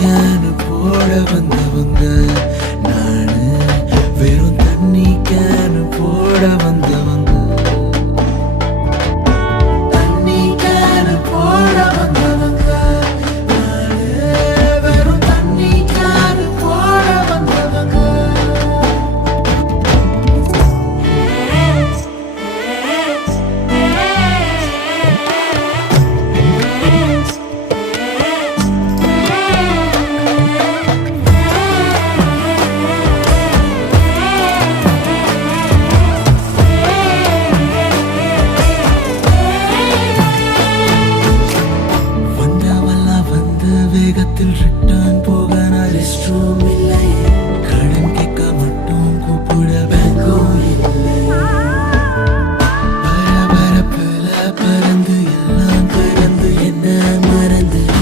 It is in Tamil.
கேனு போட வந்தவங்க நானு, வெறும் தண்ணி கேனு போட வந்தவங்க. தண்ணி கேனு போட வந்தவங்க நானு, வெறும் தண்ணி கேனு போட வந்தவங்க. வேகத்தில் ரிட்ட